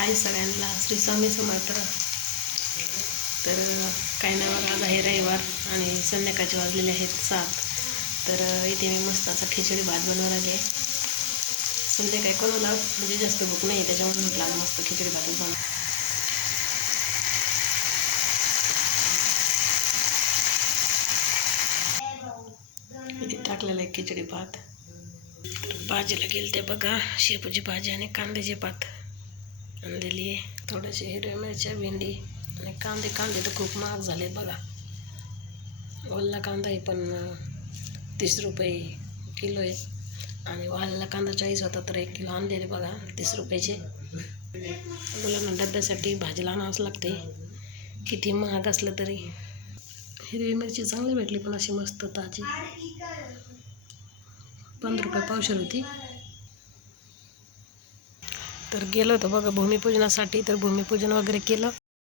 हाय सगळ्यांना. श्री स्वामी समर्थ. तर काही नाही बघा आज आहे रविवार आणि संध्याकाळचे वाजलेले आहेत सात. तर इथे मी मस्त असा खिचडी भात बनवायला आली आहे. संध्याकाळी कोणाला म्हणजे जास्त भूक नाही त्याच्यामुळे म्हटलं आज मस्त खिचडी भातच बनव. इथे टाकलेला आहे खिचडी भात. भाजीला गेलं ते बघा शेपूची भाजी आणि कांद्याची भात आणलेली आहे थोडेसे हिरव्या मिरच्या भेंडी आणि कांदे कांदे तर खूप महाग झाले बघा. ओला कांदा आहे पण तीस रुपये किलो आहे. आणि वाळलेला कांदा चाळीस होता तर एक किलो आणलेले बघा तीस रुपयाचे. मुलांना डब्यासाठी भाजीला आणावंच लागते. किती महाग असलं तरी. हिरवी मिरची चांगली भेटली पण अशी मस्त ताजी. पंधरा रुपये पावशेर होती. तर गेलो होतो बघा भूमिपूजनासाठी तर भूमिपूजन वगैरे केलं.